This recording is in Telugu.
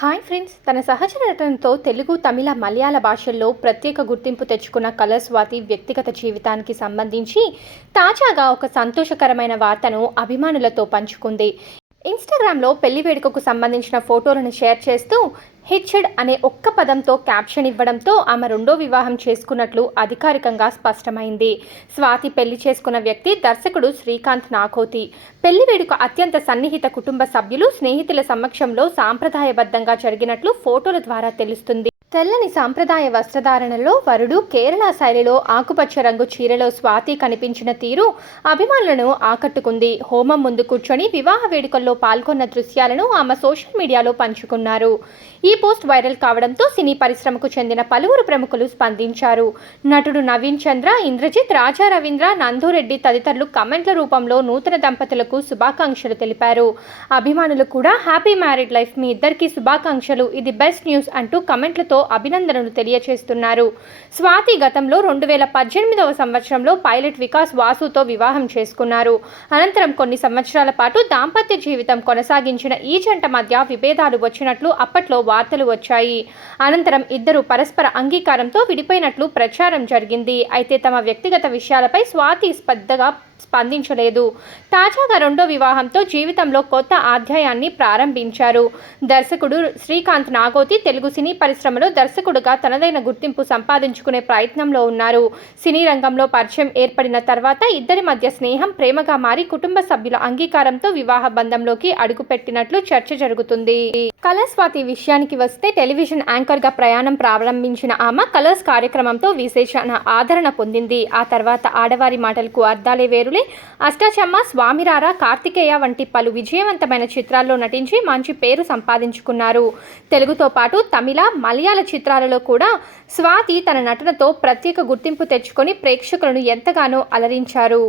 హాయ్ ఫ్రెండ్స్, తన సహజ నటనతో తెలుగు, తమిళ, మలయాళ భాషల్లో ప్రత్యేక గుర్తింపు తెచ్చుకున్న కళాస్వాతి వ్యక్తిగత జీవితానికి సంబంధించి తాజాగా ఒక సంతోషకరమైన వార్తను అభిమానులతో పంచుకుంది. ఇన్స్టాగ్రామ్లో పెళ్లి వేడుకకు సంబంధించిన ఫోటోలను షేర్ చేస్తూ హిచ్డ్ అనే ఒక్క పదంతో క్యాప్షన్ ఇవ్వడంతో ఆమె రెండో వివాహం చేసుకున్నట్లు అధికారికంగా స్పష్టమైంది. స్వాతి పెళ్లి చేసుకున్న వ్యక్తి దర్శకుడు శ్రీకాంత్ నాగోతి. పెళ్లి వేడుక అత్యంత సన్నిహిత కుటుంబ సభ్యులు, స్నేహితుల సమక్షంలో సాంప్రదాయబద్ధంగా జరిగినట్లు ఫోటోల ద్వారా తెలుస్తుంది. తెల్లని సాంప్రదాయ వస్త్రధారణలో వరుడు కేరళ శైలిలో ఆకుపచ్చ రంగు చీరలో స్వాతి కనిపించిన తీరు అభిమానులను ఆకట్టుకుంది. హోమం ముందు కూర్చొని వివాహ వేడుకల్లో పాల్గొన్న దృశ్యాలను ఆమె సోషల్ మీడియాలో పంచుకున్నారు. ఈ పోస్ట్ వైరల్ కావడంతో సినీ పరిశ్రమకు చెందిన పలువురు ప్రముఖులు స్పందించారు. నటుడు నవీన్ చంద్ర, ఇంద్రజిత్, రాజా రవీంద్ర, నందూరెడ్డి తదితరులు కమెంట్ల రూపంలో నూతన దంపతులకు శుభాకాంక్షలు తెలిపారు. అభిమానులు కూడా హ్యాపీ మ్యారీడ్ లైఫ్, మీ ఇద్దరికీ శుభాకాంక్షలు, ఇది బెస్ట్ న్యూస్ అంటూ కమెంట్లతో అభినందనలు తెలియజేస్తున్నారు. స్వాతి గతంలో 2018వ సంవత్సరంలో పైలట్ వికాస్ వాసుతో వివాహం చేసుకున్నారు. అనంతరం కొన్ని సంవత్సరాల పాటు దాంపత్య జీవితం కొనసాగించిన ఈ జంట మధ్య విభేదాలు వచ్చినట్లు అప్పట్లో వార్తలు వచ్చాయి. అనంతరం ఇద్దరు పరస్పర అంగీకారంతో విడిపోయినట్లు ప్రచారం జరిగింది. అయితే తమ వ్యక్తిగత విషయాలపై స్వాతి పెద్దగా స్పందించలేదు. తాజాగా రెండో వివాహంతో జీవితంలో కొత్త అధ్యాయాన్ని ప్రారంభించారు. దర్శకుడు శ్రీకాంత్ నాగోతి తెలుగు సినీ పరిశ్రమలో దర్శకుడుగా తనదైన గుర్తింపు సంపాదించుకునే ప్రయత్నంలో ఉన్నారు. సినీ రంగంలో పరిచయం ఏర్పడిన తర్వాత ఇద్దరి మధ్య స్నేహం ప్రేమగా మారి కుటుంబ సభ్యుల అంగీకారంతో వివాహ బంధంలోకి అడుగుపెట్టినట్లు చర్చ జరుగుతుంది. కళాస్వాతి విషయానికి వస్తే టెలివిజన్ యాంకర్గా ప్రయాణం ప్రారంభించిన ఆమె కలర్స్ కార్యక్రమంతో విశేష ఆదరణ పొందింది. ఆ తర్వాత ఆడవారి మాటలకు అర్థాలే వేరులే, అష్టాచమ్మ, స్వామిరారా, కార్తికేయ వంటి పలు విజయవంతమైన చిత్రాల్లో నటించి మంచి పేరు సంపాదించుకున్నారు. తెలుగుతో పాటు తమిళ, మలయాళ చిత్రాలలో కూడా స్వాతి తన నటనతో ప్రత్యేక గుర్తింపు తెచ్చుకొని ప్రేక్షకులను ఎంతగానో అలరించారు.